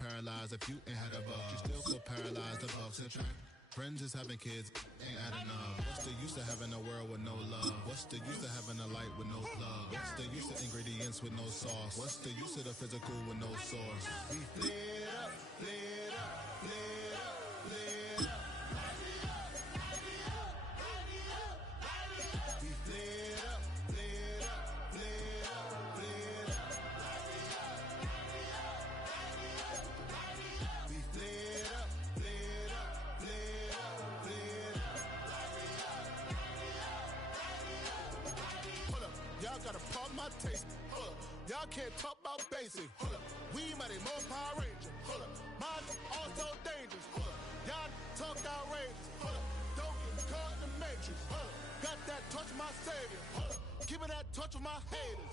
paralyzed. If you ain't had a buck, you still feel paralyzed. The bucks and track. Friends is having kids, ain't adding up. What's the use of having a world with no love? What's the use of having a light with no plug? What's the use of ingredients with no sauce? What's the use of the physical with no source? We lit up, lit up, lit up, lit up. We lit up, lit up, lit up, lit up. We lit up, lit up, lit up, lit up. Hold up, y'all gotta pump my taste. Hold up, y'all can't talk about basic. Hold up, we mighty more Power Ranger. Hold up, mine also dangerous. Hold up, y'all talk outrageous. Hold up, don't get caught in the matrix. Hold up, got that touch of my savior. Hold up, give me that touch of my haters.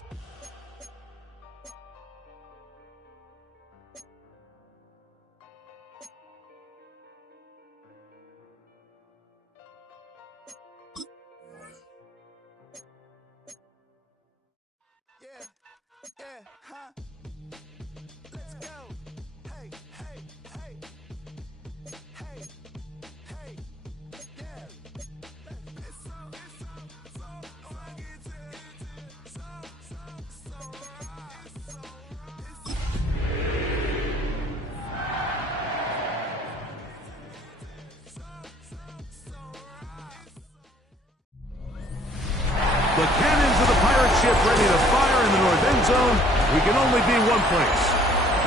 Yeah, huh? Let's go. Hey, hey, hey. Hey, hey, yeah. It's so fucking so right. The cannons of the pirate ship ready to fire in the north end zone. We can only be one place.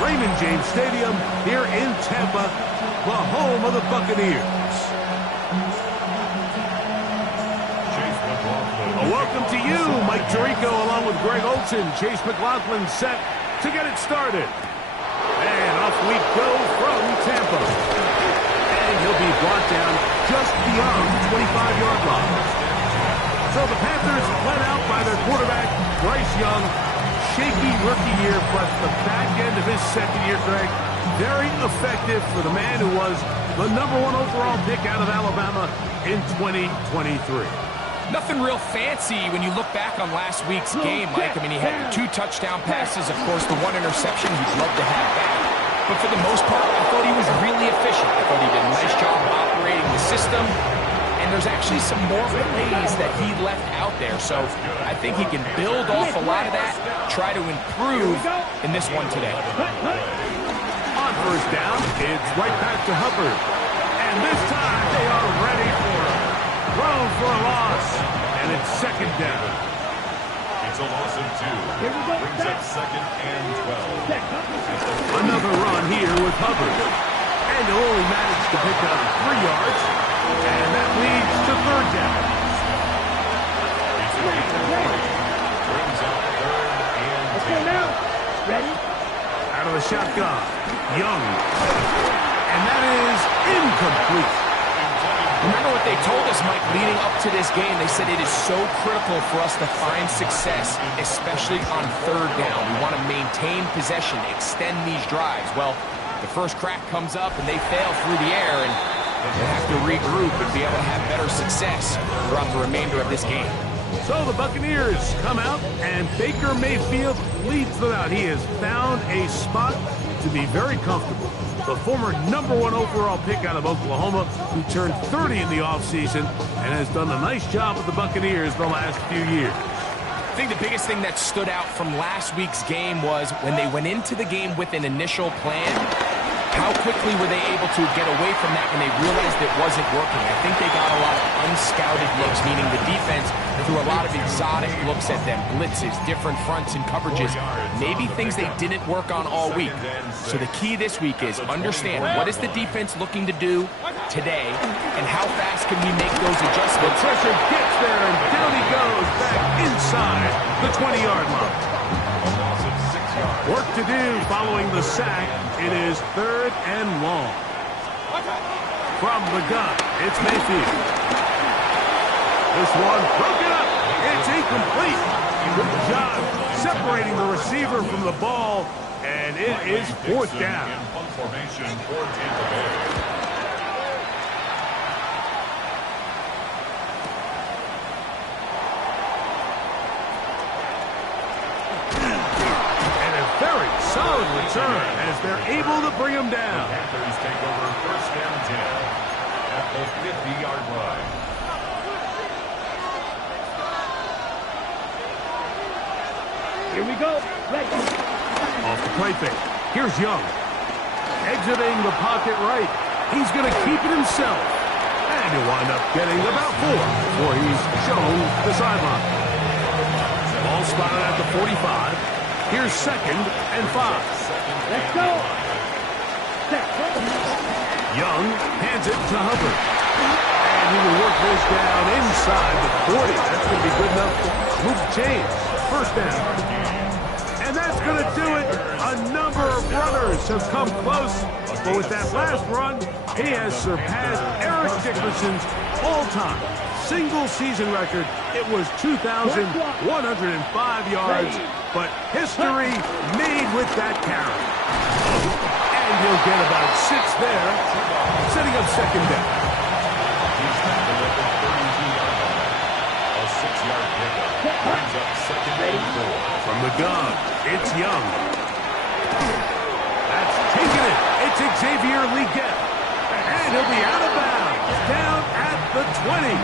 Raymond James Stadium here in Tampa, the home of the Buccaneers. A welcome to you, Mike Tirico, along with Greg Olson. Chase McLaughlin set to get it started. And off we go from Tampa. And he'll be brought down just beyond the 25-yard line. So the Panthers led out by their quarterback, Bryce Young. Shaky rookie year, but the back end of his second year, Greg, very effective for the man who was the #1 overall pick out of Alabama in 2023. Nothing real fancy when you look back on last week's game, Mike. I mean, he had the 2 touchdown passes, of course, the 1 interception he'd love to have back. But for the most part, I thought he was really efficient. I thought he did a nice job operating the system. And there's actually some more plays that he left out there. So I think he can build off a lot of that, try to improve in this one today. On first down, it's right back to Hubbard. And this time they are ready for him. Thrown for a loss. And it's second down. It's a loss of 2. Brings up 2nd and 12. Another run here with Hubbard. And he'll only manage to pick up 3 yards. And that leads to third down. Brings up 3rd and 10. Ready? Out of the shotgun, Young. And that is incomplete. Remember what they told us, Mike, leading up to this game. They said it is so critical for us to find success, especially on third down. We want to maintain possession, extend these drives. Well, the first crack comes up and they fail through the air, and they'll have to regroup and be able to have better success throughout the remainder of this game. So the Buccaneers come out, and Baker Mayfield leads them out. He has found a spot to be very comfortable. The former #1 overall pick out of Oklahoma, who turned 30 in the offseason and has done a nice job with the Buccaneers the last few years. I think the biggest thing that stood out from last week's game was when they went into the game with an initial plan, how quickly were they able to get away from that when they realized it wasn't working? I think they got a lot of unscouted looks, meaning the defense threw a lot of exotic looks at them, blitzes, different fronts and coverages, maybe things they didn't work on all week. So the key this week is understand what is the defense looking to do today and how fast can we make those adjustments. The pressure gets there, and down he goes back inside the 20-yard line. Work to do following the sack. It is 3rd and long. From the gun, it's Mayfield. This one broken up. It's incomplete. Good job separating the receiver from the ball, and it is 4th down. Formation for Tampa Bay. Very solid good return as they're able to bring him down. The Panthers take over first down 10 at the 50-yard line. Here we go. Ready. Off the play fake. Here's Young. Exiting the pocket right. He's going to keep it himself. And he'll wind up getting about 4 before he's shown the sideline. Ball spotted at the 45. Here's 2nd and 5. Let's go. Young hands it to Hubbard. And he will work this down inside the 40. That's going to be good enough to move the chains. First down. And that's going to do it. A number of runners have come close. But with that last run, he has surpassed Eric Dickerson's all-time single-season record. It was 2,105 yards. But history made with that carry. And he'll get about 6 there, setting up 2nd down. He's tackled at the 32-yard line. A 6-yard pickup brings up 2nd and 4. From the gun, it's Young. That's taking it. It's Xavier Leggett. And he'll be out of bounds, down at the 20.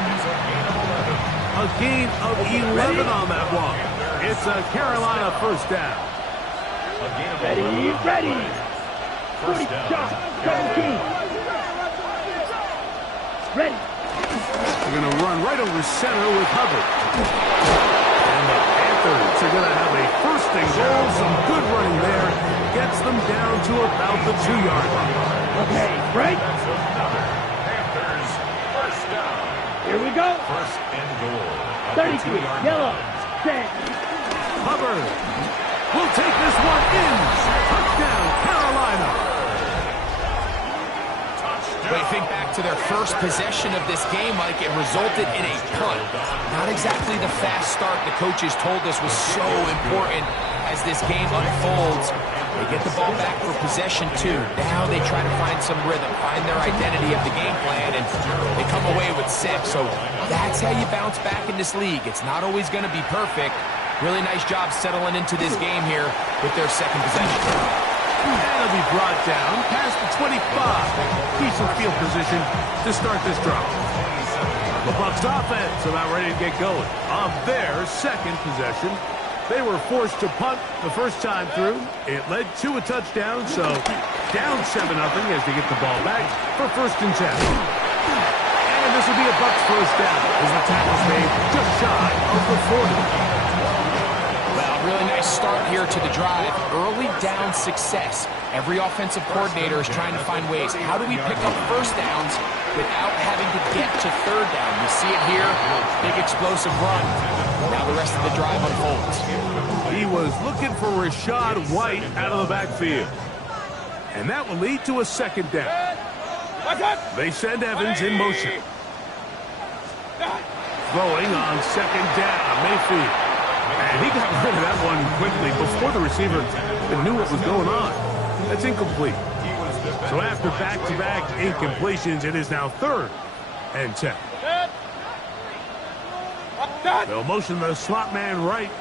A gain of 11 on that one. It's a Carolina first down. A gain of Ready. 11. Ready. First down. 17. Ready. They're going to run right over center with Hubbard. And the Panthers are going to have a 1st and goal. Some good running there. Gets them down to about the 2-yard line. Okay, break. That's another Panthers first down. Here we go. First and goal. At the 33. 2-yard Yellow. line. Set. Hubbard will take this one in. Touchdown, Carolina. But think back to their first possession of this game, Mike. It resulted in a punt. Not exactly the fast start the coaches told us was so important as this game unfolds. They get the ball back for possession 2. Now they try to find some rhythm, find their identity of the game plan, and they come away with 6. So that's how you bounce back in this league. It's not always going to be perfect. Really nice job settling into this game here with their 2nd possession. And he'll be brought down past the 25. Decent field position to start this drive. The Bucs offense about ready to get going. On their 2nd possession, they were forced to punt the first time through. It led to a touchdown, so down 7-0 as they get the ball back for 1st and 10. And this will be a Bucs first down as the tackle's made just shy of the 40. Really nice start here to the drive. Early down success. Every offensive coordinator is trying to find ways. How do we pick up first downs without having to get to 3rd down? We see it here. Big explosive run. Now the rest of the drive unfolds. He was looking for Rashad White out of the backfield. And that will lead to a 2nd down. They send Evans in motion. Throwing on 2nd down, Mayfield. And he got rid of that one quickly before the receiver knew what was going on. That's incomplete. So after back-to-back incompletions, it is now 3rd and 10. They'll motion the slot man right.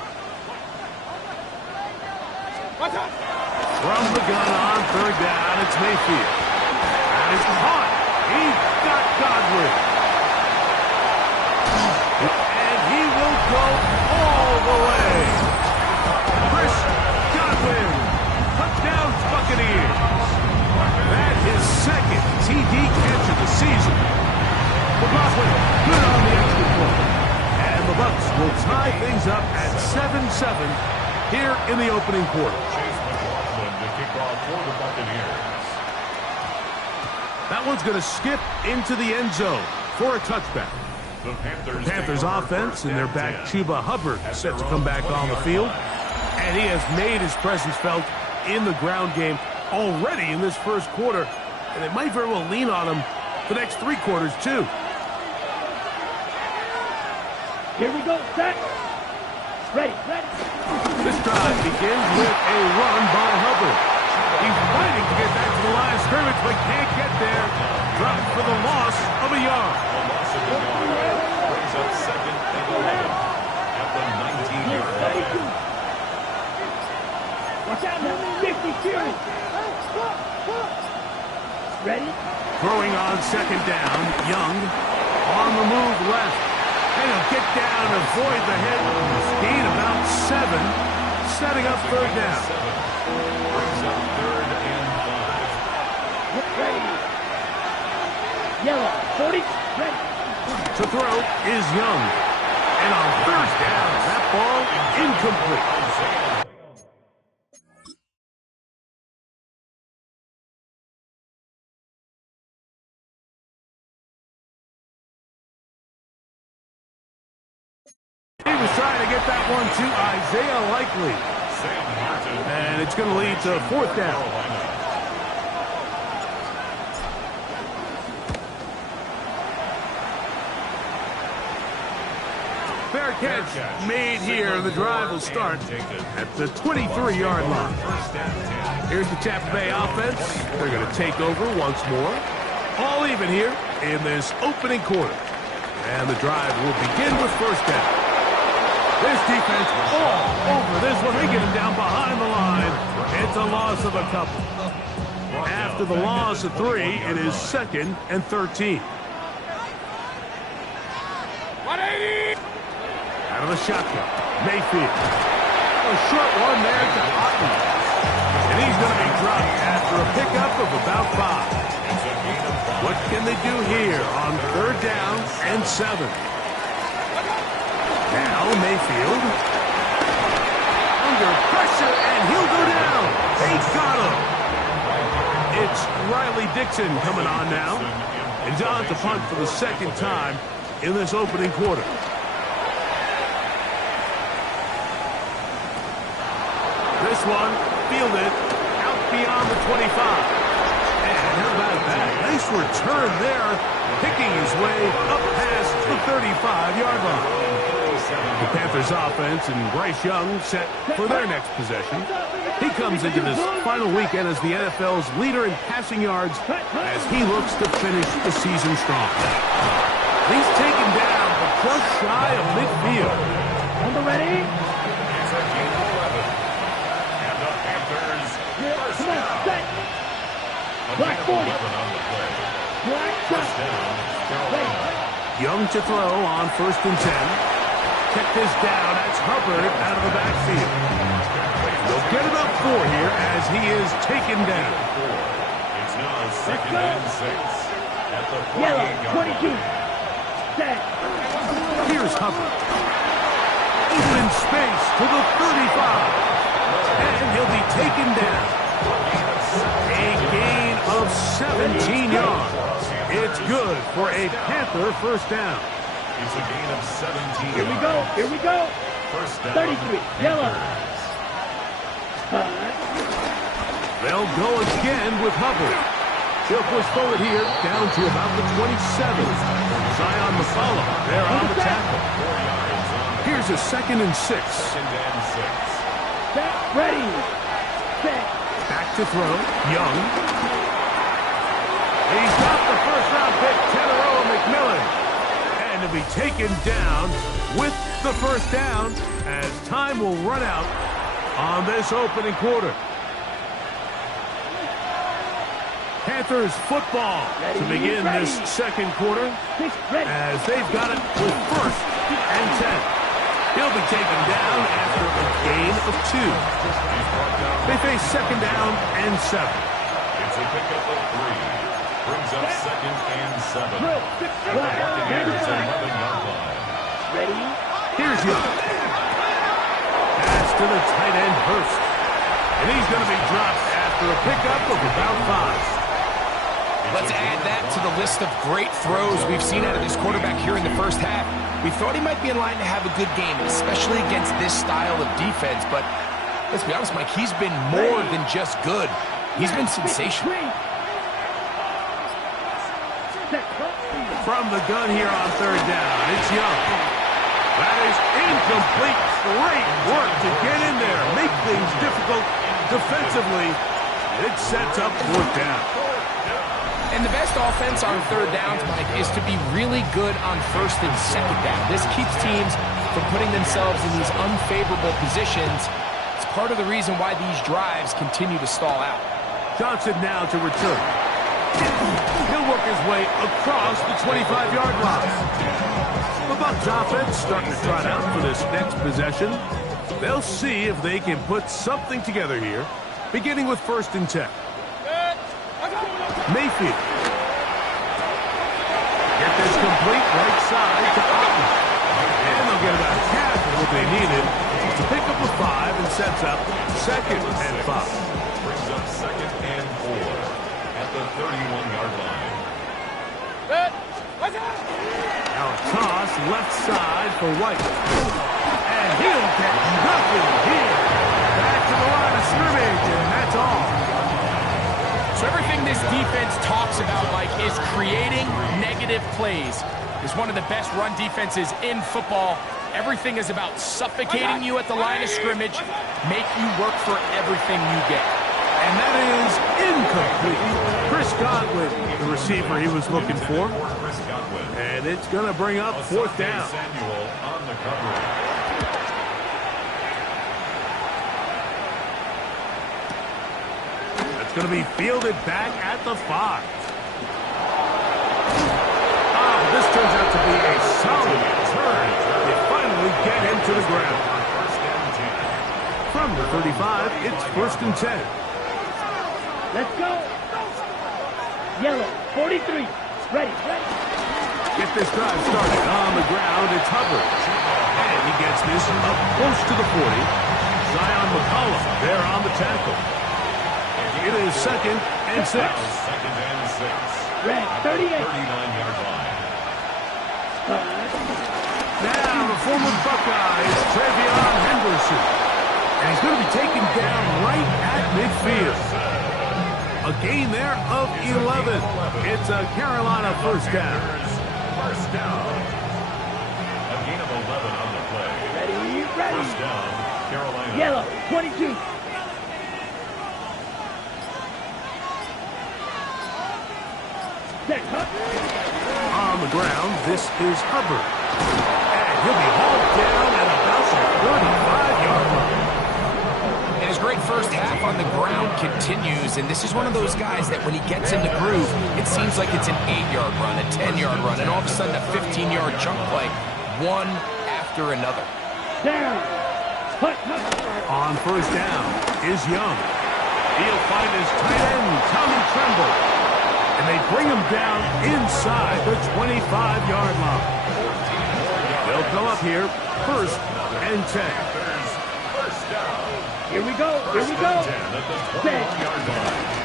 From the gun on 3rd down, it's Mayfield. And it's caught. He got Godwin. And he will go all the way. Chris Godwin. Touchdown, Buccaneers. That is 2nd TD catch of the season. McLaughlin good on the extra point. And the Bucs will tie things up at 7-7 here in the opening quarter. To kick off for the Buccaneers. That one's going to skip into the end zone for a touchback. The Panthers offense and their back Chuba Hubbard set to come back on the field. And he has made his presence felt in the ground game already in this first quarter. And it might very well lean on him the next 3 quarters too. Here we go. Set. Ready. This drive begins with a run by Hubbard. He's fighting to get back to the line of scrimmage, but can't get there. Dropped for the loss of a yard. Brings up 2nd and 11 at the 19-yard line. Watch out now. be serious. Ready? Throwing on second down. Young on the move left. And he'll get down, avoid the hit. Gain about 7. Setting up third down. Brings up 3rd and 5. Ready. Yellow. 40. Ready. To throw is Young. And on third down, that ball incomplete. He was trying to get that one to Isaiah Likely. And it's going to lead to 4th down. Fair catch made here. The drive will start at the 23-yard line. Here's the Tampa Bay offense. They're going to take over once more. All even here in this opening quarter. And the drive will begin with 1st down. This defense all over this one. They get him down behind the line. It's a loss of a couple. After the loss of 3, it is 2nd and 13. 180. Out of the shotgun. Mayfield. A short one there to Otten. And he's going to be dropped after a pickup of about 5. What can they do here on 3rd down and 7? Now Mayfield. Under pressure, and he'll go down. They got him. It's Riley Dixon coming on now. And John to punt for the 2nd time in this opening quarter. This one fielded out beyond the 25. And how about that? Nice return there. Picking his way up past the 35-yard line. The Panthers offense and Bryce Young set for their next possession. He comes into this final weekend as the NFL's leader in passing yards as he looks to finish the season strong. He's taken down but just shy of midfield. On the ready. It's a gain of 11. And the Panthers first Come on, down. set. A Black gain of 40. 11 on the play. Black First shot. down, Carolina. Young to throw on 1st and 10. Check this down. That's Hubbard out of the backfield. They'll get about 4 here as he is taken down. It's now 2nd and 6 at the Yellow. 48-yard 22. line. Set. Here's Hubbard. Open space to the 35. And he'll be taken down. A gain of 17 yards. It's good for a Panther 1st down. It's a gain of 17. Here we go. Here we go. First down. 33. Yellow. They'll go again with Hubbard. He'll push forward here down to about the 27. Zion the follow. They're on the tackle. 4 yards on the Here's a 2nd and 6. 2nd and 6. Set. Ready. Set. Back to throw. Young. He's got the 1st-round pick, Tenero McMillan. And to be taken down with the 1st down as time will run out on this opening quarter. Panthers football to begin this 2nd quarter as they've got it with 1st and 10. He'll be taken down after a gain of 2. They face 2nd down and 7. It's a pickup of 3. Brings up 2nd and 7. Buccaneers 11-yard line. Ready. Here's Young. Pass to the tight end, Hurst. And he's going to be dropped after a pickup of about 5. Let's add that to the list of great throws we've seen out of this quarterback here in the 1st half. We thought he might be in line to have a good game, especially against this style of defense. But let's be honest, Mike, he's been more than just good. He's been sensational. From the gun here on 3rd down, it's Young. That is incomplete. Great work to get in there, make things difficult defensively. It sets up 4th down. And the best offense on 3rd downs, Mike, is to be really good on 1st and 2nd down. This keeps teams from putting themselves in these unfavorable positions. It's part of the reason why these drives continue to stall out. Johnson now to return. He'll work his way across the 25-yard line. The Bucs offense starting to trot out for this next possession. They'll see if they can put something together here, beginning with 1st and 10. Mayfield. Get this complete right side to Otten. And they'll get about half of what they needed to pick up a 5 and sets up 2nd and 5. Brings up 2nd and 4 at the 31-yard line. Now a toss left side for White. And he'll get nothing here. Back to the line of scrimmage, and that's all. So everything this defense talks about, Mike, is creating negative plays. It's one of the best run defenses in football. Everything is about suffocating you at the line of scrimmage, make you work for everything you get. And that is incomplete. Chris Godwin, the receiver he was looking for. And it's going to bring up 4th down. Samuel on the coverage. Going to be fielded back at the 5. This turns out to be a solid return. They finally get him to the ground. From the 35, it's 1st and 10. Let's go. Yellow, 43. Ready. Get this drive started on the ground. It's Hubbard. And he gets this up close to the 40. Zion McCollum there on the tackle. It is 2nd and 6. 2nd and 6. Red, 38. 39-yard line. Now the former Buckeye is Trevion Henderson. And he's going to be taken down right at midfield. A gain there of 11. It's a Carolina 1st down. 1st down. A gain of 11 on the play. Ready. 1st down, Carolina. Yellow, 22. On the ground, this is Hubbard. And he'll be hauled down at about the 35-yard line. And his great first half on the ground continues, and this is one of those guys that when he gets in the groove, it seems like it's an 8-yard run, a 10-yard run, and all of a sudden a 15-yard chunk play, one after another. Down. On 1st down is Young. He'll find his tight end, Tommy Tremble. And they bring him down inside the 25-yard line. They'll come up here 1st and 10. Here we go.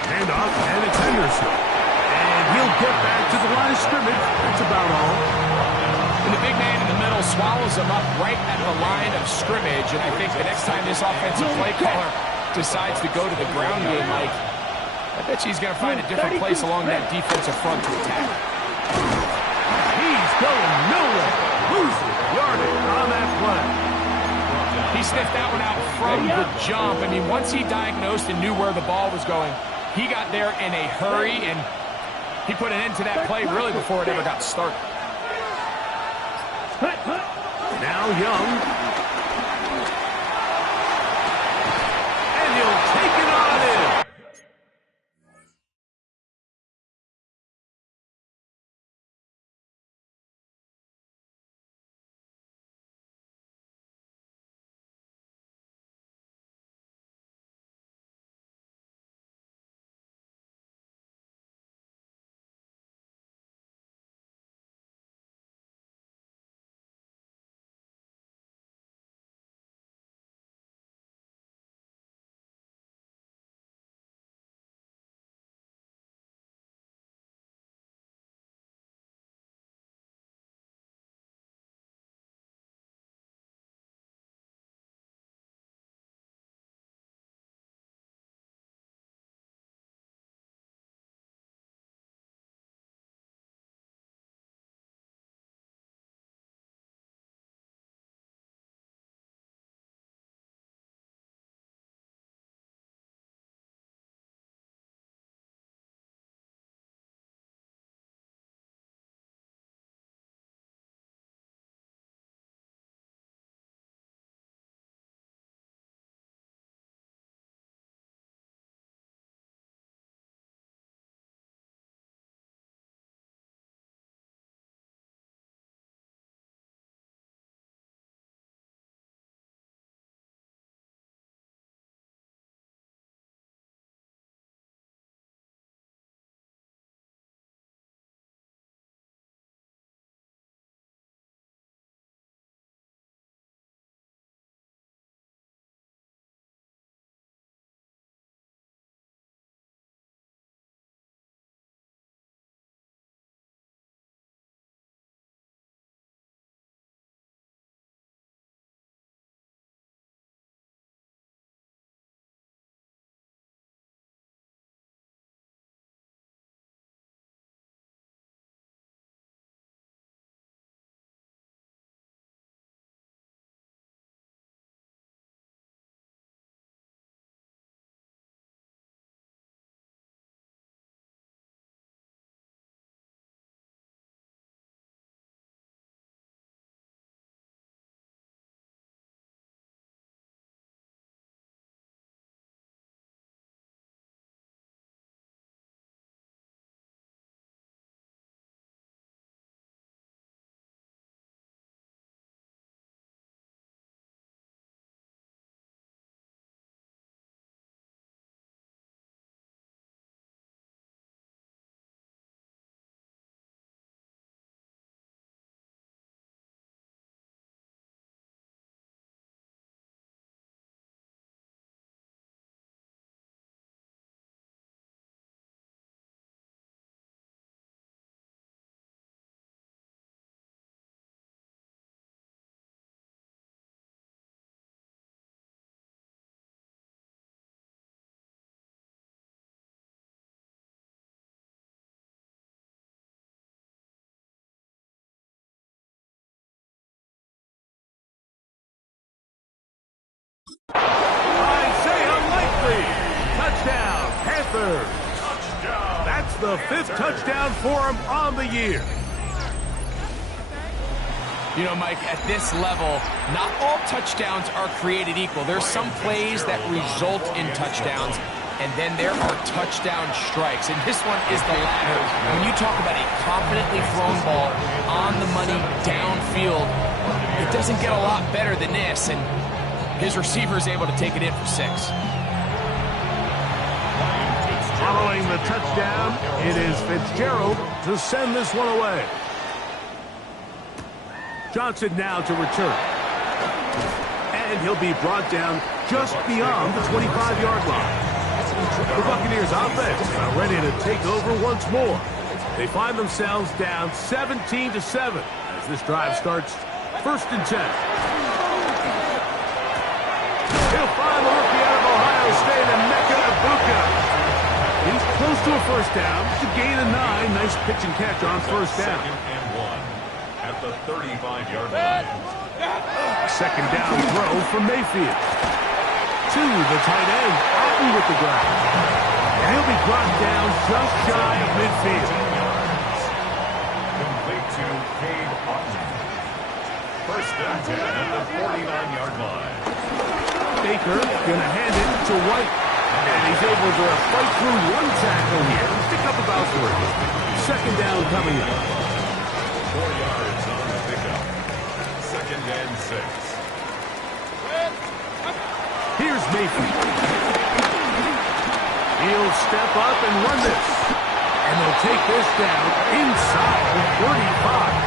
Hand off, and it's Henderson. And he'll get back to the line of scrimmage. That's about all. And the big man in the middle swallows him up right at the line of scrimmage. And I think the next time this offensive play caller decides to go to the ground game, Mike, I bet he's going to find a different place along that defensive front to attack. He's going nowhere. Losing yardage on that play. He sniffed that one out from the jump. I mean, once he diagnosed and knew where the ball was going, he got there in a hurry, and he put an end to that play really before it ever got started. Now Young. the 5th touchdown for him on the year. You know, Mike, at this level, not all touchdowns are created equal. There's some plays that result in touchdowns, and then there are touchdown strikes. And this one is the latter. When you talk about a confidently thrown ball on the money downfield, it doesn't get a lot better than this. And his receiver is able to take it in for 6. Following the touchdown, it is Fitzgerald to send this one away. Johnson now to return. And he'll be brought down just beyond the 25-yard line. The Buccaneers offense are ready to take over once more. They find themselves down 17-7 as this drive starts 1st and 10. He'll find the rookie out of Ohio State, Emeka Egbuka. He's close to a 1st down. It's a gain of 9. Nice pitch and catch on 1st down. 2nd and 1 at the 35-yard line. 2nd down throw from Mayfield. To the tight end, Alton with the grab. And he'll be brought down just shy of midfield. Complete to Cade Otton. 1st and 10 at the 49-yard line. Baker gonna hand it to White. And he's able to fight through one tackle here. Pick up about 3. 2nd down coming up. 4 yards on the pickup. 2nd and 6. Here's Mayfield. He'll step up and run this. And they'll take this down inside the 35.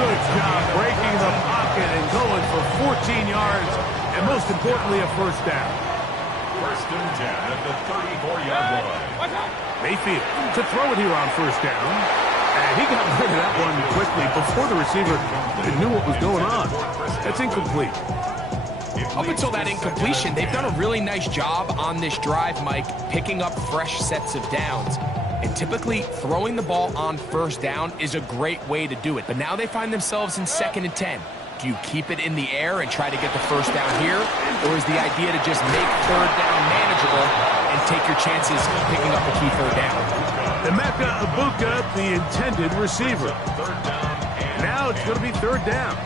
Good job breaking the pocket and going for 14 yards. And most importantly, a 1st down. 1st and 10 at the 34-yard line. Mayfield to throw it here on 1st down. And he got rid of that one quickly before the receiver even knew what was going on. That's incomplete. Up until that incompletion, they've done a really nice job on this drive, Mike, picking up fresh sets of downs. And typically, throwing the ball on 1st down is a great way to do it. But now they find themselves in 2nd and 10. Do you keep it in the air and try to get the 1st down here? Or is the idea to just make 3rd down manageable and take your chances picking up a key 3rd down? Emeka Egbuka, the intended receiver. Now it's going to be 3rd down.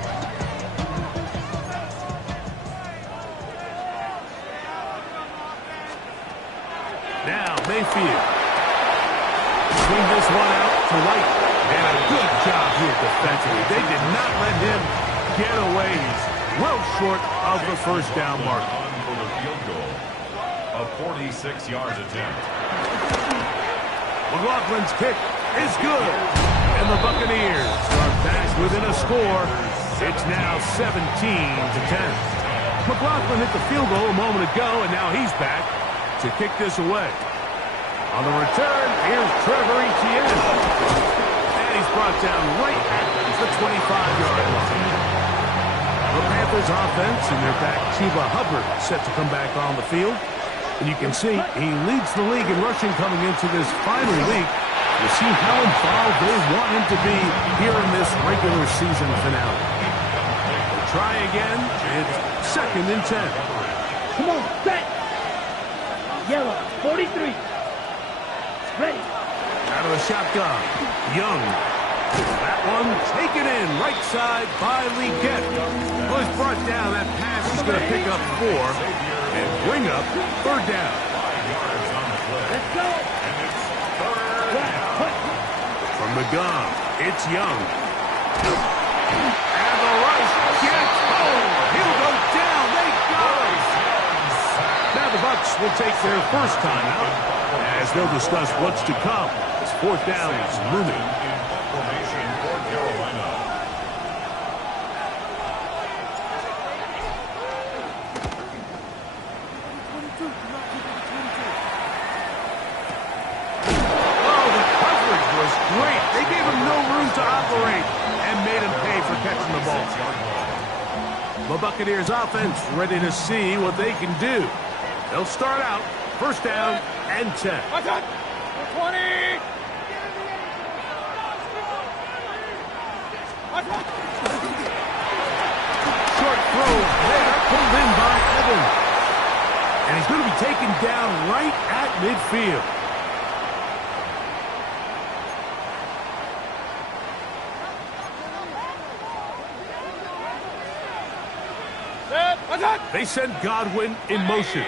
Now Mayfield. Swing this one out to White. And a good job here defensively. They did not let him get away. He's well short of the 1st down mark. For the field goal. A 46-yard attempt. McLaughlin's kick is good. And the Buccaneers are back within a score. It's now 17-10. McLaughlin hit the field goal a moment ago, and now he's back to kick this away. On the return, here's Trevor Etienne. And he's brought down right at the 25-yard line. The Panthers offense and their back Chuba Hubbard set to come back on the field. And you can see he leads the league in rushing coming into this final week. You see how involved they want him to be here in this regular season finale. We'll try again. It's 2nd and 10. Come on, set. Yellow, 43. Ready. Out of the shotgun, Young. That one taken in right side by Legette. Well, he's brought down. That pass is going to pick up 4 and bring up 3rd down. 5 yards on the play. Let's go. And it's 3rd down. From the gun, it's Young. And the rush gets home. He'll go down. They got him. Now the Bucs will take their first time out as they'll discuss what's to come. This 4th down is looming. In formation for Carolina. Oh, the coverage was great. They gave him no room to operate and made him pay for catching the ball. The Buccaneers offense ready to see what they can do. They'll start out 1st down and 10. 20. Short throw there, pulled in by Evans. And he's going to be taken down right at midfield. They send Godwin in motion.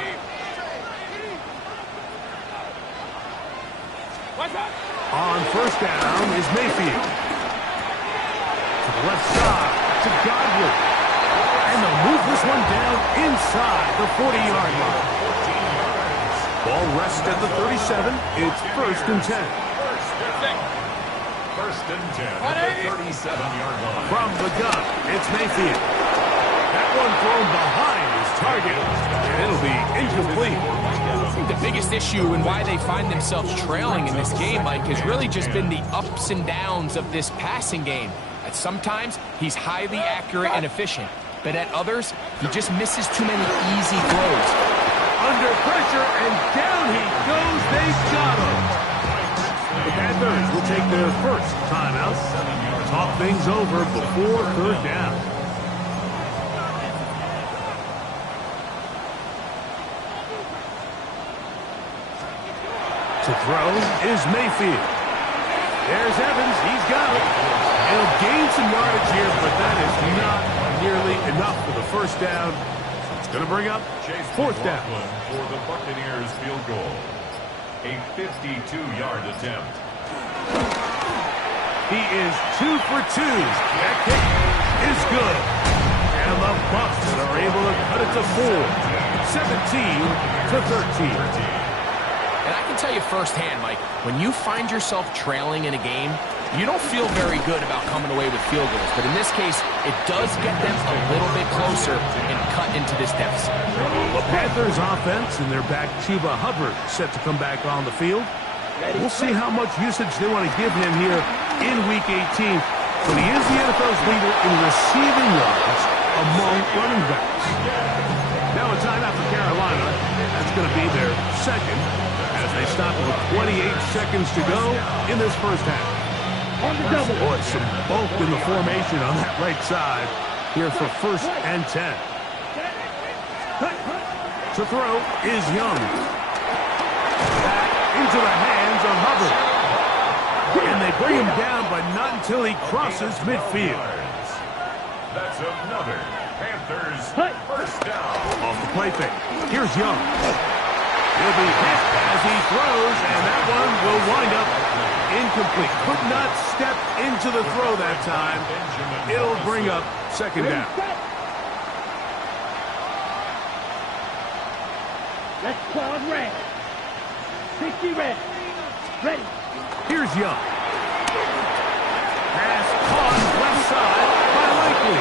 On first down is Mayfield. To the left side to Godwin. And they'll move this one down inside the 40-yard line. Ball rests at the 37. It's 1st and 10. First and 10 at the 37-yard line. From the gun, it's Mayfield. That one thrown behind his target, and it'll be incomplete. I think the biggest issue and why they find themselves trailing in this game, Mike, has really just been the ups and downs of this passing game. At sometimes, he's highly accurate and efficient, but at others, he just misses too many easy throws. Under pressure, and down he goes. They've got him. The Panthers will take their first timeout. Talk things over before 3rd down. To throw is Mayfield. There's Evans. He's got it. He'll gain some yardage here, but that is not nearly enough for the first down. It's going to bring up 4th down. For the Buccaneers field goal. A 52-yard attempt. He is 2 for 2. That kick is good. And the Bucs are able to cut it to 4. 17 to 13. And I can tell you firsthand, Mike, when you find yourself trailing in a game, you don't feel very good about coming away with field goals. But in this case, it does get them a little bit closer and cut into this deficit. The Panthers offense and their back Chuba Hubbard set to come back on the field. We'll see how much usage they want to give him here in Week 18. But he is the NFL's leader in receiving yards among running backs. Now a timeout for Carolina. That's going to be their second as they stop with 28 seconds to go in this first half. Boy, some bulk in the formation on that right side here for 1st and 10. To throw is Young. Back into the hands of Hubbard. And they bring him down, but not until he crosses midfield. That's another Panthers first down. Off the play fake. Here's Young. He'll be hit as he throws, and that one will wind up incomplete. Could not step into the throw that time. It'll bring up 2nd down. Let's pause red. 60 red. Ready. Here's Young. Pass caught left side by Likely.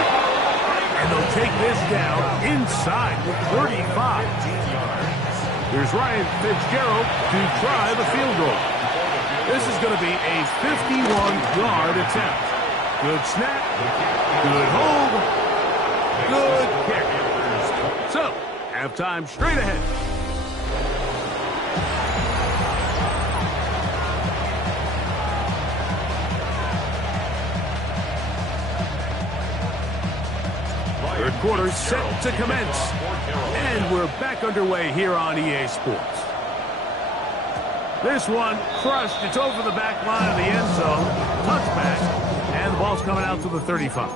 And they'll take this down inside the 35. Here's Ryan Fitzgerald to try the field goal. This is going to be a 51-yard attempt. Good snap, good hold, good kick. So, halftime straight ahead. Third quarter set to commence. And we're back underway here on EA Sports. This one crushed. It's over the back line of the end zone. Touchback. And the ball's coming out to the 35.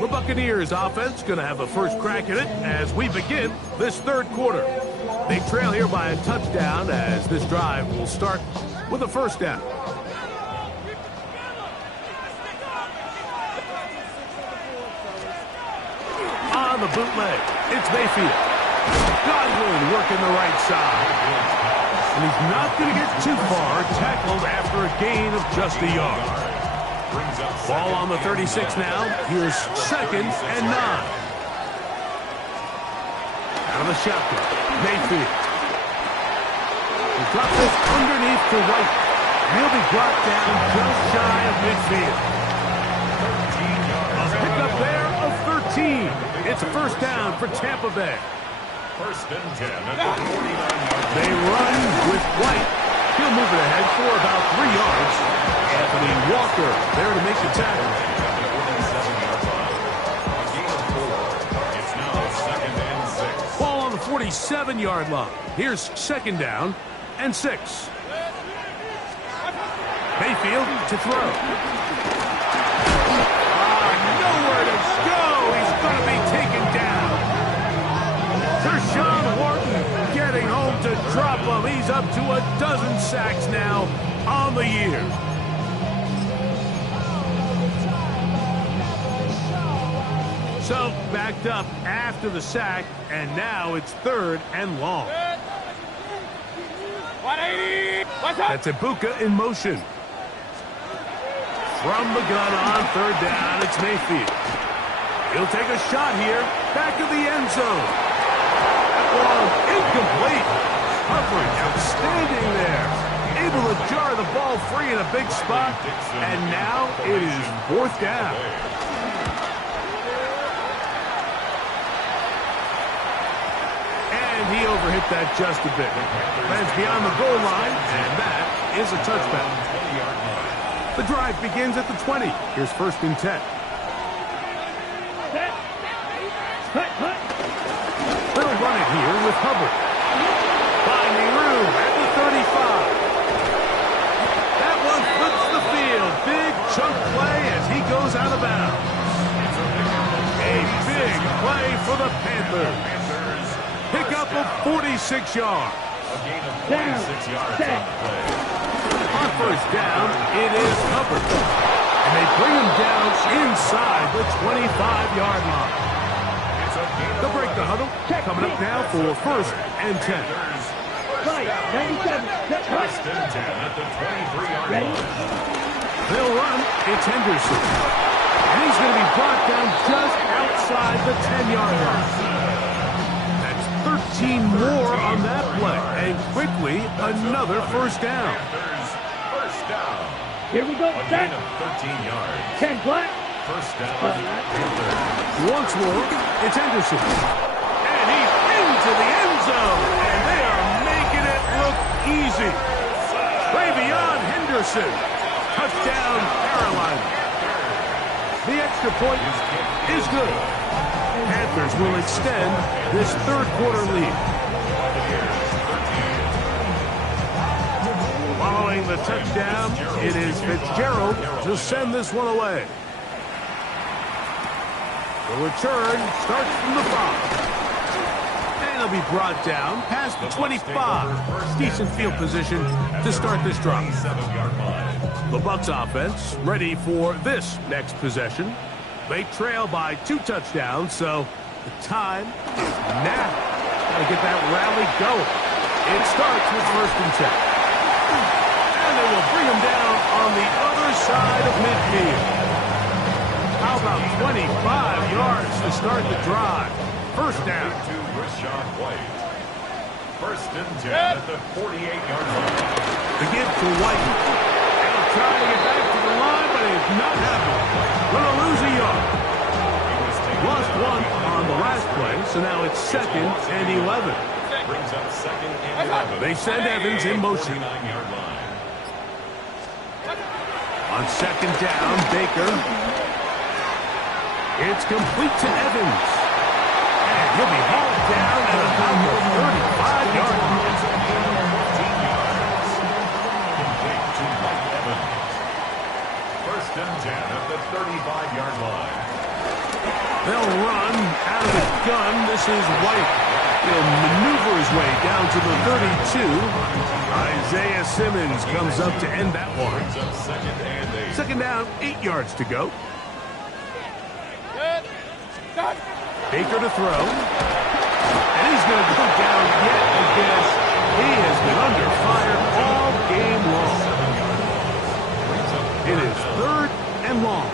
The Buccaneers offense going to have a first crack at it as we begin this 3rd quarter. They trail here by a touchdown as this drive will start with a 1st down. On the bootleg, it's Mayfield. Godwin working the right side. And he's not going to get too far, tackled after a gain of just a yard. Ball on the 36 now. Here's 2nd and 9. Out of the shotgun, Mayfield. He drops this underneath to White. He'll be brought down just shy of midfield. A pickup there of 13. It's a 1st down for Tampa Bay. 1st and 10 at the 49-yard. They run with White. He'll move it ahead for about 3 yards. Anthony Walker there to make the tackle. It's now 2nd and 6. Ball on the 47-yard line. Here's 2nd down and 6. Mayfield to throw. Nowhere to go. He's going to be taken down. He's up to a dozen sacks now on the year. So, backed up after the sack, and now it's 3rd and long. 180. What's up? That's Ibuka in motion. From the gun on 3rd down, it's Mayfield. He'll take a shot here, back of the end zone. That one incomplete. Coverage outstanding there. Able to jar the ball free in a big spot, and now it is 4th down. And he overhit that just a bit. Lands beyond the goal line, and that is a touchback. The drive begins at the 20. Here's 1st and 10. They'll run it here with Hubbard. Finding room at the 35. That one flips the field. Big chunk play as he goes out of bounds. A big play for the Panthers. Pick up of 46 yards. A gain of 46 yards on the play. On 1st down, it is Hubbard. And they bring him down inside the 25-yard line. They'll break the huddle. Coming up now for 1st and 10. Right, 97. First and 10 at the 23-yard line. They'll run. It's Henderson. And he's going to be brought down just outside the 10-yard line. That's 13 more on that play. And quickly, another 1st down. First down. Here we go. A Set. gain of 13 yards. 10 black. First down. Panthers. Once more, it's Henderson. And he's into the end zone. And they are making it look easy. Ravion Henderson. Touchdown, Carolina. The extra point is good. Panthers will extend this 3rd quarter lead. Following the touchdown, it is Fitzgerald to send this one away. The return starts from the 5. And he'll be brought down past the 25. Decent field position to start this drive. The Bucs offense ready for this next possession. They trail by 2 touchdowns, so the time is now. Gotta get that rally going. It starts with 1st and 10. And they will bring him down on the other side of midfield. How about 25 yards to start the drive? 1st down. To Rashad White. First and 10 at the 48-yard line. The give to White. They'll try to get back to the line, but it's not happening. Gonna lose a yard. Lost 1 on the last play, so now it's 2nd and 11. Brings up 2nd and 11. They send Evans in motion. 49-yard line. On 2nd down, Baker. It's complete to Evans. And he'll be hauled down at about the 35-yard line. 14 yards. Complete to Mike Evans. First and 10 at the 35-yard line. They'll run out of the gun. This is White. He'll maneuver his way down to the 32. Isaiah Simmons comes up to end that one. Brings up 2nd and 8. 2nd down, 8 yards to go. Baker to throw. And he's going to go down yet again. He has been under fire all game long. It is 3rd and long.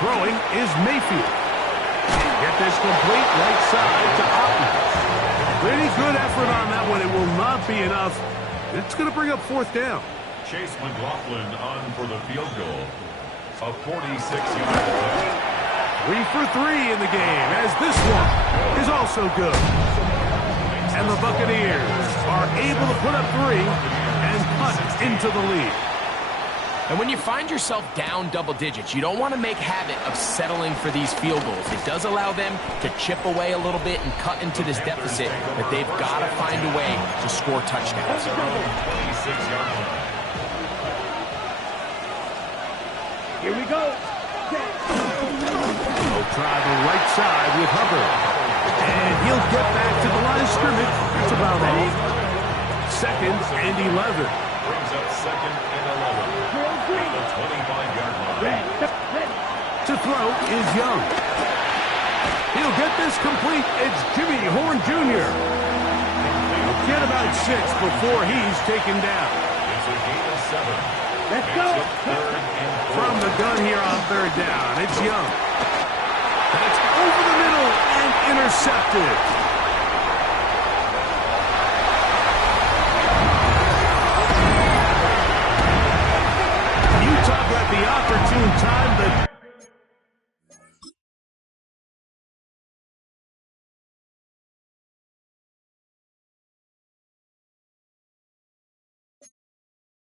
Throwing is Mayfield. Get this complete right side to Otten. Pretty good effort on that one. It will not be enough. It's going to bring up 4th down. Chase McLaughlin on for the field goal. A 46-yard attempt. 3 for 3 in the game, as this one is also good. And the Buccaneers are able to put up 3 and cut into the lead. And when you find yourself down double digits, you don't want to make habit of settling for these field goals. It does allow them to chip away a little bit and cut into this deficit, but they've got to find a way to score touchdowns. 26-yard line. Here we go. try the right side with Hubbard. And he'll get back to the line of scrimmage. That's about all. 2nd and 11. Brings up 2nd and 11. At the 25-yard line. To throw is Young. He'll get this complete. It's Jimmy Horn Jr. He'll get about 6 before he's taken down. It's a gain of 7. Let's go. From the gun here on 3rd down, it's Young. That's over the middle and intercepted. You talk about the opportune time that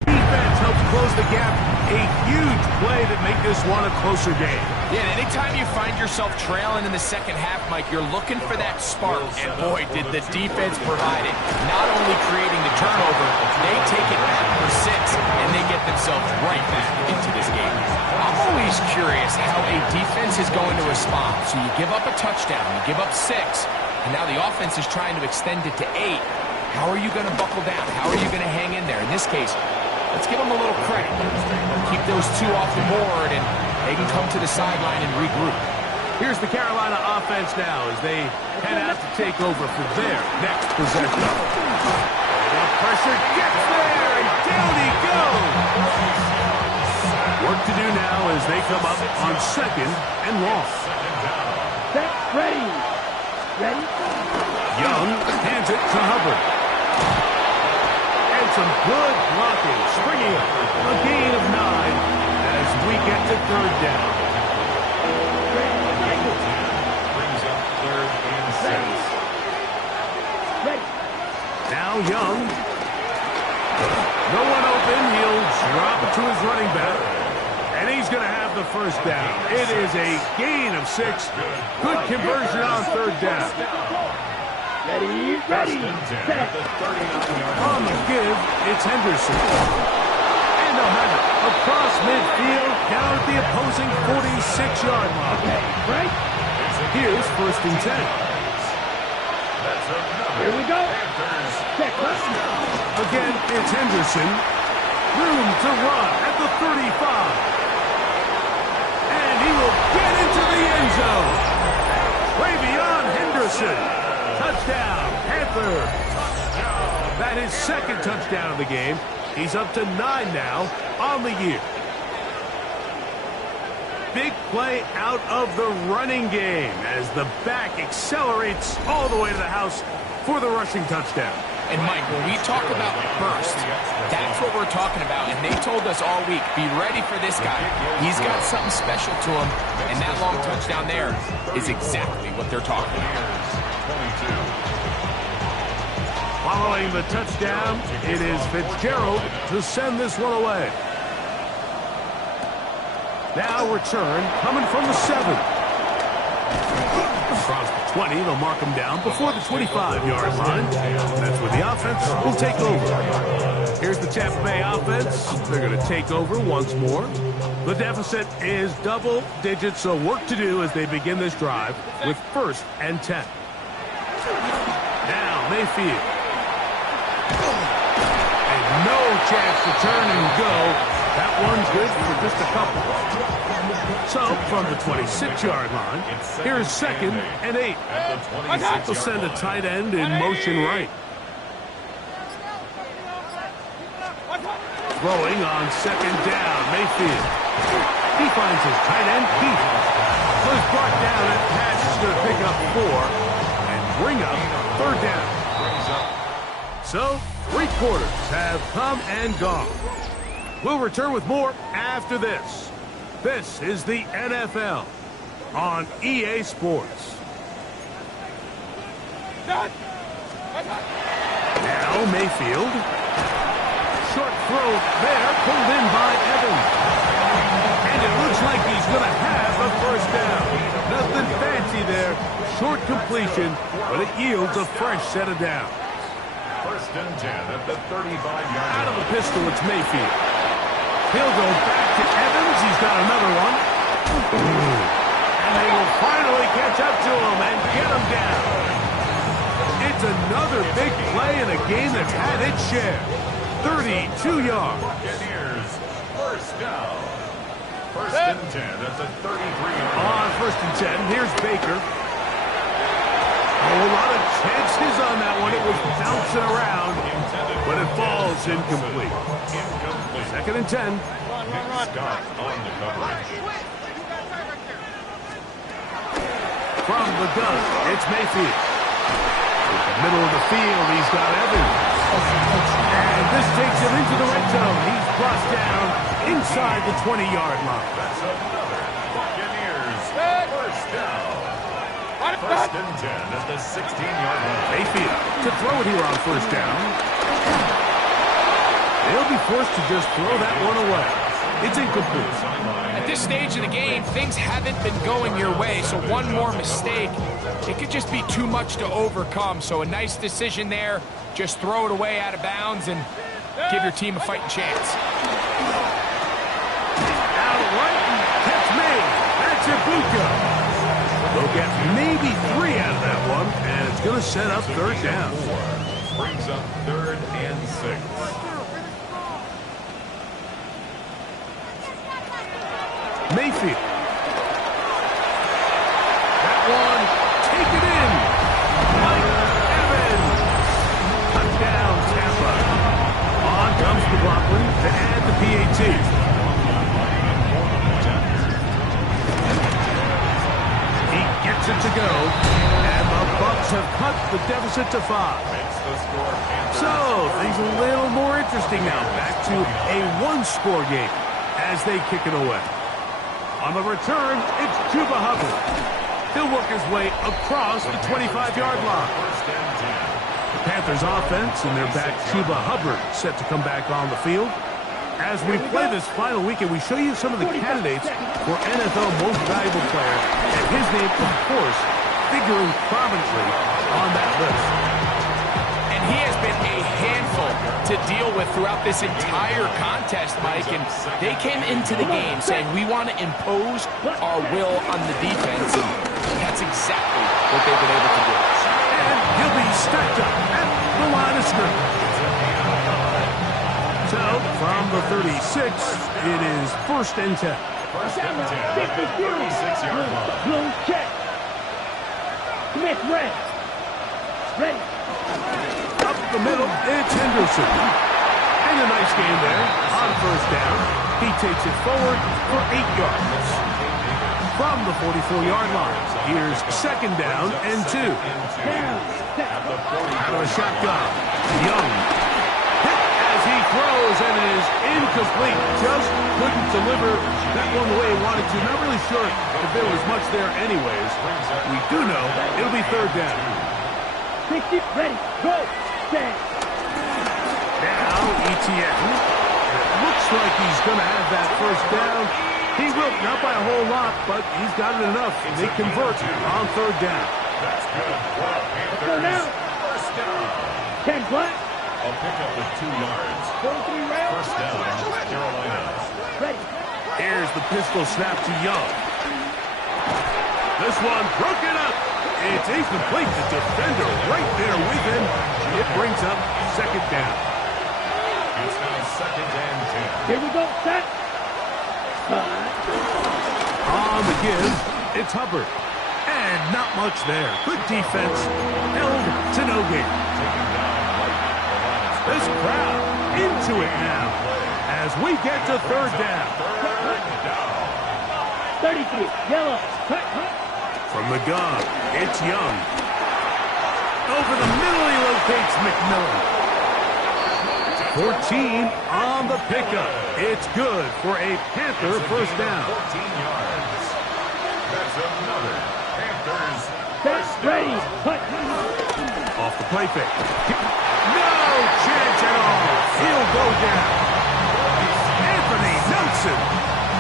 defense helps close the gap. A huge play that make this one a closer game. Yeah, and anytime you find yourself trailing in the second half, Mike, you're looking for that spark. And boy, did the defense provide it. Not only creating the turnover, they take it back for 6, and they get themselves right back into this game. I'm always curious how a defense is going to respond. So you give up a touchdown, you give up 6, and now the offense is trying to extend it to 8. How are you going to buckle down? How are you going to hang in there? In this case, let's give them a little credit. Keep those 2 off the board, and they can come to the sideline and regroup. Here's the Carolina offense now as they head out to take over for their next possession. The pressure gets there, and down he goes. Work to do now as they come up on 2nd and long. Set, ready. Ready? Young hands it to Hubbard. And some good blocking, springing up. A gain of 9 as we get to 3rd down. Brings up 3rd and 6. Ready. Now Young. No one open. He'll drop it to his running back. And he's going to have the 1st down. It is a gain of 6. Good conversion on 3rd down. Ready, ready. Set. On the give, it's Henderson. And they'll have it across midfield, down at the opposing 46-yard line. Okay, right. Here's 1st and 10. Here we go. Check. Again, it's Henderson. Room to run at the 35. And he will get into the end zone. Way beyond Henderson. Touchdown, Panther. That is 2nd touchdown of the game. He's up to 9 now on the year. Big play out of the running game as the back accelerates all the way to the house for the rushing touchdown. And Mike, when we talk about burst, that's what we're talking about. And they told us all week, be ready for this guy. He's got something special to him. And that long touchdown there is exactly what they're talking about. Following the touchdown, it is Fitzgerald to send this one away. Now return coming from the 7. Across the 20, they'll mark him down before the 25-yard line. That's where the offense will take over. Here's the Tampa Bay offense. They're going to take over once more. The deficit is double digits, so work to do as they begin this drive with 1st and 10. Now Mayfield. And no chance to turn and go. That one's good for just a couple. So, from the 26-yard line, here's 2nd and 8. They'll send a tight end in motion right. Throwing on 2nd down, Mayfield. He finds his tight end, Keith. Was brought down, and pass is going to pick up 4 and bring up 3rd down. So, 3 quarters have come and gone. We'll return with more after this. This is the NFL on EA Sports. Now Mayfield. Short throw there, pulled in by Evans. And it looks like he's going to have a 1st down. Nothing fancy there. Short completion, but it yields a fresh set of downs. 1st and 10 at the 35-yard line. Out of the pistol, it's Mayfield. He'll go back to Evans. He's got another one. And And they will finally catch up to him and get him down. It's another big play in a game that's had its share. 32 yards. Buccaneers, first down. First and 10 at the 33-yard line. On first and 10, here's Baker. Oh, a lot of chances on that one. It was bouncing around, but it falls incomplete. Second and 10. Nick Scott on the coverage. From the gun, it's Mayfield. In the middle of the field, he's got Evans. And this takes him into the red zone. He's brought down inside the 20-yard line. That's another Buccaneers first down. First and 10 at the 16-yard line. Mayfield to throw it here on first down. They'll be forced to just throw that one away. It's incomplete. At this stage of the game, things haven't been going your way, so one more mistake, it could just be too much to overcome. So a nice decision there. Just throw it away out of bounds and give your team a fighting chance. Out right, catch me. That's Ibuka. They'll get maybe 3 out of that one, and it's going to set up third down. Brings up third and 6. Mayfield. That one, take it in. Mike Evans. Touchdown, Tampa. On comes McLaughlin to add the PAT. He gets it to go, and the Bucs have cut the deficit to 5. So, things a little more interesting now. Back to a one-score game as they kick it away. On the return, it's Chuba Hubbard. He'll work his way across the 25-yard line. The Panthers offense and their back Chuba Hubbard set to come back on the field. As we play this final weekend, we show you some of the candidates for NFL Most Valuable Player, and his name, of course, figuring prominently on that list. And he has been a handful to deal with throughout this entire contest, Mike. And they came into the game saying, we want to impose our will on the defense. And that's exactly what they've been able to do. And he'll be stacked up at the line of scrimmage. So, from the 36, it is first and 10. First and 10 at the 36-yard line. Blue check. Smith red. Ready. Up the middle, it's Henderson. And a nice game there on first down. He takes it forward for 8 yards. From the 44-yard line, here's second down and 2. Out of a shotgun, Young. Hit as he throws, and it is incomplete. Just couldn't deliver that one the way he wanted to. Not really sure if there was much there anyways. We do know it'll be third down. 60, ready, go, stand. Now, Etienne. It looks like he's going to have that first down. He will, not by a whole lot, but he's got it enough. They convert on third down. That's good. Go now. First down. 10 black. I'll pick up with 2 yards. 43 rounds. First down, Carolina. Ready. Here's the pistol snap to Young. This one broken up. It's incomplete. The defender right there with him. It brings up second down. It's now second and 10. Here we go, set. On the give, it's Hubbard. And not much there. Good defense. Held to no gain. This crowd into it now as we get to third down. 33, yellow, cut. From the gun, it's Young. Over the middle, he locates McMillan. 14 on the pickup. It's good for a Panther first down. 14 yards. That's another Panthers Set, ready, cut. Off the play fake. No chance at all. He'll go down. Anthony Nelson.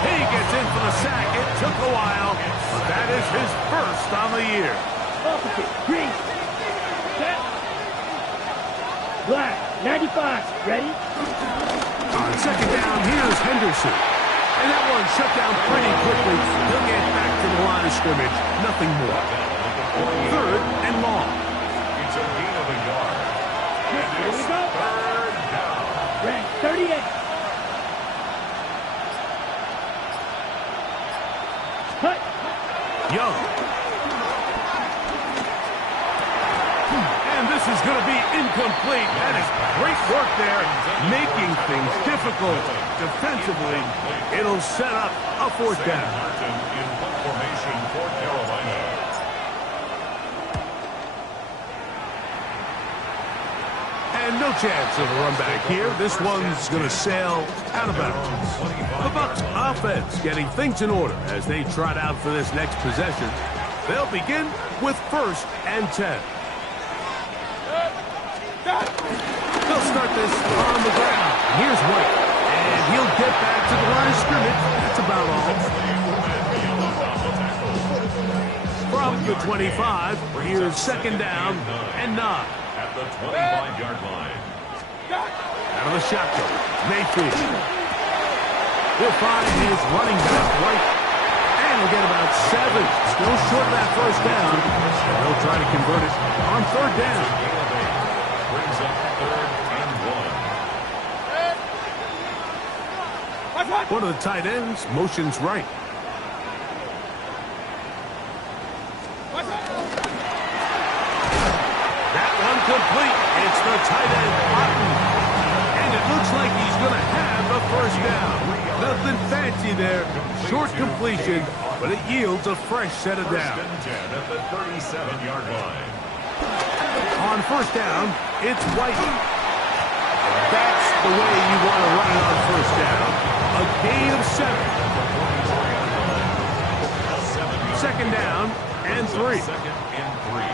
He gets in for the sack. It took a while, but that is his first on the year. Opposite, green. Set. Black, 95, ready. On second down, here's Henderson. And that one shut down pretty quickly. He'll get back to the line of scrimmage. Nothing more. 3rd and long. It's a gain of a yard. And Here we it's go. 3rd down. Rank 38. Cut. Young. And this is going to be incomplete. That is great work there, making things difficult defensively. It'll set up a 4th down. Martin in punt formation for Carolina. And no chance of a run back here. This one's going to sail out of bounds. The Bucs offense getting things in order as they trot out for this next possession. They'll begin with 1st and 10. They'll start this on the ground. Here's White. And he'll get back to the line of scrimmage. That's about all. From the 25, here's 2nd down and 9. At the 25-yard line. Out of the shotgun, Mayfield. He'll find his running back, White. And he'll get about 7. Still short of that 1st down. They'll try to convert it on 3rd down. Brings up 3rd and 1. One of the tight ends motions right. That one complete. It's the tight end, Martin. And it looks like he's going to have the 1st down. Nothing fancy there. Short completion, but it yields a fresh set of downs. 1st and 10 at the 37-yard line. On 1st down, it's White. That's the way you want to run it on 1st down. A gain of 7. 2nd down and 3. 2nd and 3.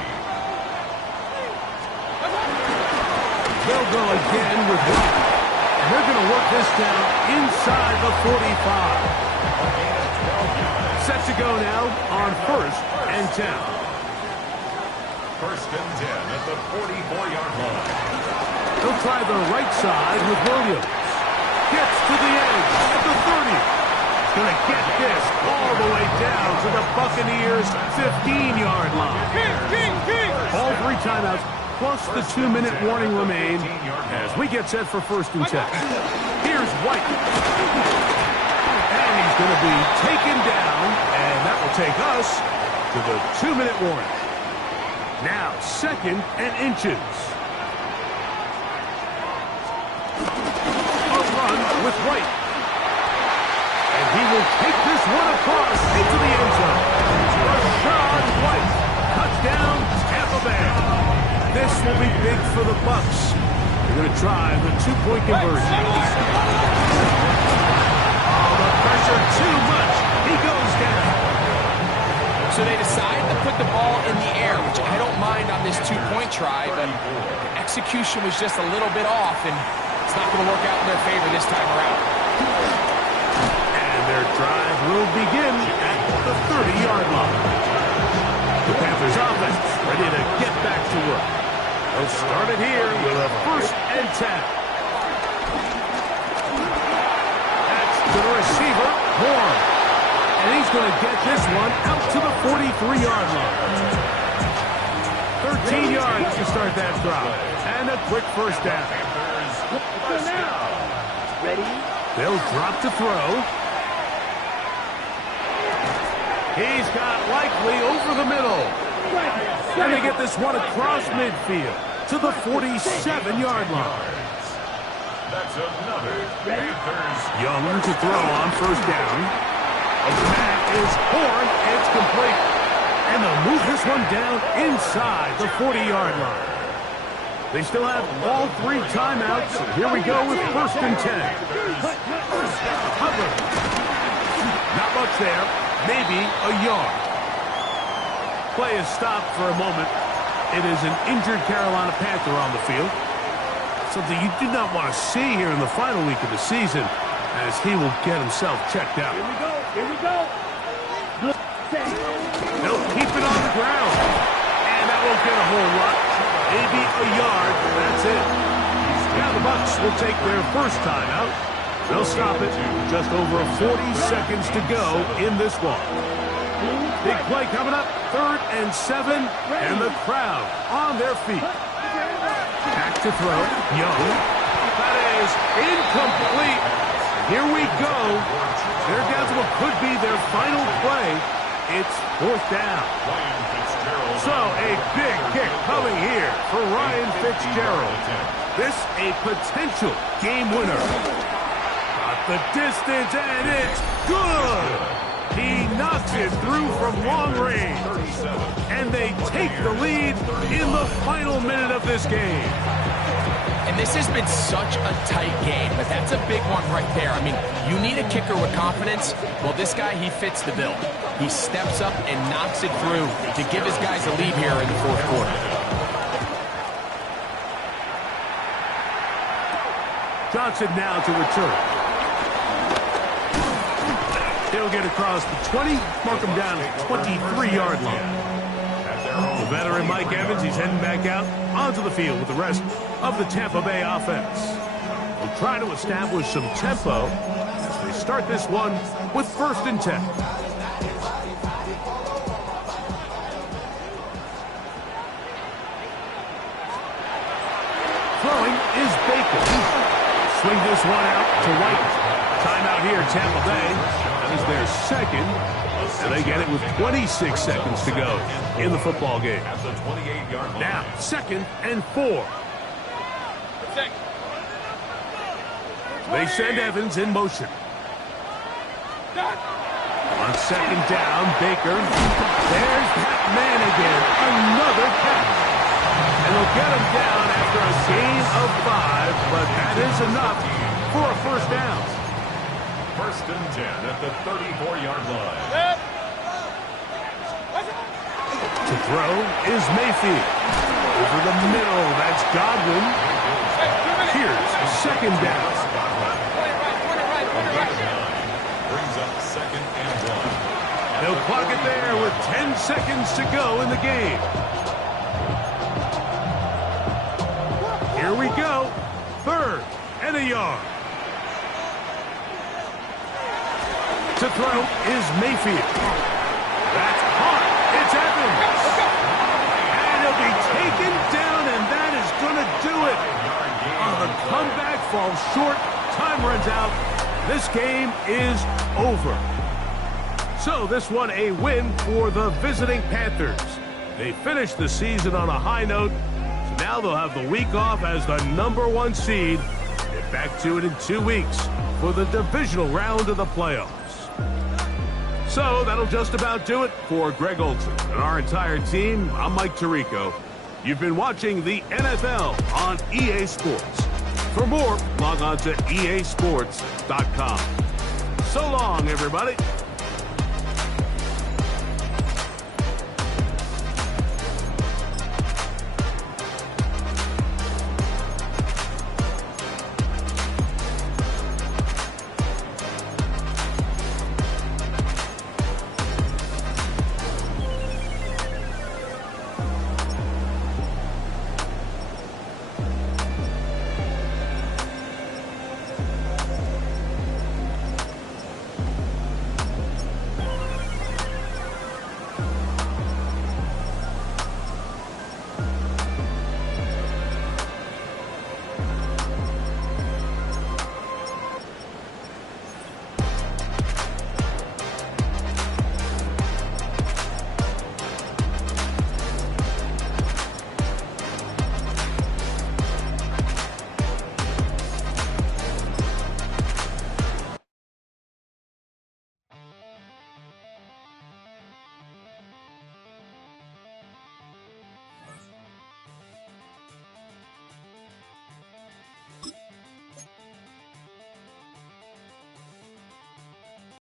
They'll go again with White. And they're going to work this down inside the 45. Set to go now on 1st and 10. 1st and 10 at the 44-yard line. They'll try the right side with Williams. Gets to the edge at the 30. He's going to get this all the way down to the Buccaneers' 15-yard line. All 3 timeouts plus the 2-minute warning remain as we get set for 1st and 10. Here's White. And he's going to be taken down, and that will take us to the 2-minute warning. Now 2nd and inches. A run with White. And he will take this one across into the end zone. Rashad White. Touchdown, Tampa Bay. This will be big for the Bucs. They're going to try the 2-point conversion. Oh, the pressure too much. He goes down. So they decide to put the ball in the air, which I don't mind on this 2-point try, but the execution was just a little bit off, and it's not going to work out in their favor this time around. And their drive will begin at the 30-yard line. The Panthers offense ready to get back to work. They'll start it here with a 1st and 10. That's to the receiver, Horn. And he's going to get this one out to the 43-yard line. 13 yards to start that drive. And a quick 1st down. Ready? They'll drop to throw. He's got Likely over the middle. And they get this one across midfield to the 47-yard line. That's another Panthers. Young to throw on 1st down. That is Horn. It's complete. And they'll move this one down inside the 40-yard line. They still have all 3 timeouts. Here we go with 1st and 10. Hubbard. Not much there. Maybe a yard. Play is stopped for a moment. It is an injured Carolina Panther on the field. Something you do not want to see here in the final week of the season as he will get himself checked out. Here we go. They'll keep it on the ground. And that won't get a whole lot. Maybe a yard. That's it. Now the Bucs will take their 1st timeout. They'll stop it. Just over 40 seconds to go in this one. Big play coming up. 3rd and 7. And the crowd on their feet. Back to throw. Young. That is incomplete. Here we go. They're down to what could be their final play. It's 4th down. So a big kick coming here for Ryan Fitzgerald. This a potential game winner. Got the distance, and it's good. He knocks it through from long range. And they take the lead in the final minute of this game. And this has been such a tight game, but that's a big one right there. I mean, you need a kicker with confidence. Well, this guy, he fits the bill. He steps up and knocks it through to give his guys a lead here in the 4th quarter. Johnson now to return. He'll get across the 20, mark him down at 23-yard line. The veteran Mike Evans, he's heading back out onto the field with the rest of the Tampa Bay offense. We'll try to establish some tempo as they start this one with 1st and 10. Throwing is Baker. Swing this one out to White. Timeout here, Tampa Bay. That is their 2nd. And they get it with 26 seconds to go in the football game. Now, 2nd and 4. They send Evans in motion. On 2nd down, Baker. There's that man again. Another catch. And they'll get him down after a gain of 5, but that is enough for a 1st down. 1st and 10 at the 34-yard line. To throw is Mayfield. Over the middle, that's Godwin. Here's 2nd down. Brings up 2nd and 1. They'll clock it there with 10 seconds to go in the game. Here we go. 3rd and a yard. To throw is Mayfield. That's caught. It's Evans. And he'll be taken down, and that is going to do it. The comeback falls short. Time runs out. This game is over. So this one a win for the visiting Panthers. They finished the season on a high note. So now they'll have the week off as the #1 seed. Get back to it in 2 weeks for the divisional round of the playoffs. So that'll just about do it for Greg Olson and our entire team. I'm Mike Tirico. You've been watching the NFL on EA Sports. For more, log on to easports.com. So long, everybody.